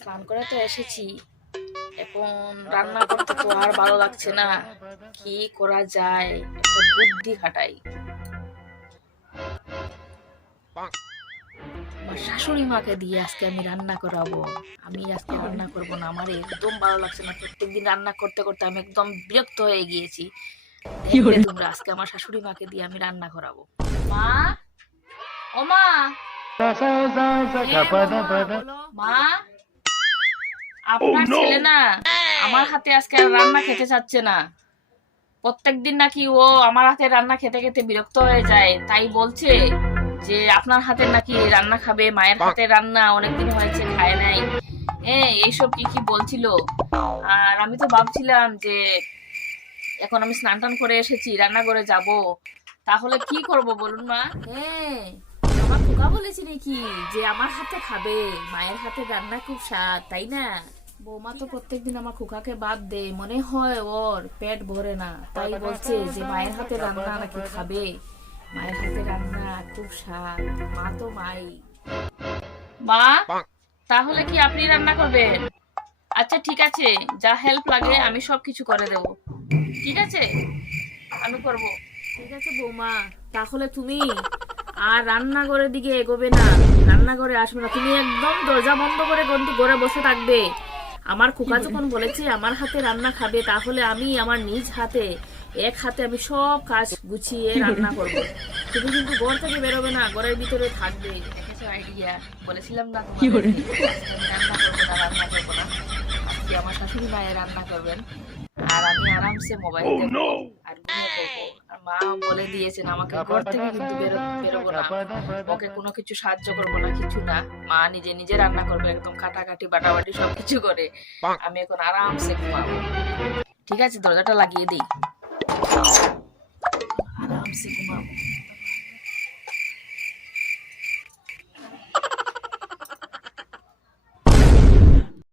স্নান করে তো এসেছি। এখন রান্না করতে তো আর ভালো লাগছে না। কি করা যায়? একটা বুদ্ধি খাটাই। আমার শাশুড়ি মাকে দিয়ে আজকে আমি রান্না করাবো। আমি আজকে রান্না করব না। আমার একদম ভালো লাগছে না। প্রত্যেকদিন রান্না করতে করতে আমি একদম বিরক্ত হয়ে গিয়েছি। তোমরা আজকে আমার শাশুড়ি মাকে দিয়ে আমি রান্না করাবো। মা? ও মা? মা? আপনার ছেলে না আমার হাতে আজকে আর রান্না খেতে চাচ্ছে না। প্রত্যেকদিন নাকি ও আমার হাতে রান্না খেতে খেতে বিরক্ত হয়ে যায়। তাই বলছে যে আপনার হাতে নাকি রান্না খাবে মায়ের হাতে রান্না অনেকদিন হয়েছে খায় নাই। হ্যাঁ এইসব কি কি বলছিল? আর আমি তো ভাবছিলাম যে এখন আমি স্নান টান করে এসেছি রান্না করে যাব। তাহলে কি করব বলুন মা? হ্যাঁ আমার খোকা বলেছি নাকি যে আমার হাতে খাবে মায়ের হাতে রান্না খুব স্বাদ তাই না? বৌমা তো প্রত্যেকদিন আমার খোকাকে বাদ দে, মনে হয় ওর পেট ভরে না। তাই বলছে যে মায়ের হাতে রান্না নাকি খাবে? মায়ের হাতে রান্না খুব স্বাদ মা তো মাই। মা, তাহলে কি আপনি রান্না করবেন? আচ্ছা ঠিক আছে, যা হেল্প লাগে, আমি সব কিছু করে দেব। ঠিক আছে? আমি করব। ঠিক আছে বৌমা, তাহলে তুমি আর রান্নাঘরের দিকে এগোবে না। রান্নাঘরে আসবে না। তুমি একদম দরজা বন্ধ করে কিন্তু ঘরে বসে থাকবে। আমার কুকা যখন বলেছে আমার হাতে রান্না খাবে তাহলে আমি আমার নিজ হাতে এক হাতে আমি সব কাজ গুছিয়ে রান্না করব। তুমি কিন্তু ঘর থেকে বেরোবে না ঘরের ভিতরে থাকবে। আইডিয়া বলেছিলাম না রান্না করব না রান্না করব না। আজকে আমার শাশুড়ি মায়ের রান্না করবেন। আর আমি আরামসে মোবাইল দেখব। আর ঘুমিয়ে পড়ব। আর মা বলে দিয়েছেন আমাকে ঘর থেকে কিন্তু বেরোবো না। ওকে কোনো কিছু সাহায্য করব না কিছু না। মা নিজে নিজে রান্না করবে একদম কাটাকাটি বাটাবাটি সবকিছু করে। আমি এখন আরামসে ঘুমাবো। ঠিক আছে দরজাটা লাগিয়ে দিই। আরামসে ঘুমাবো।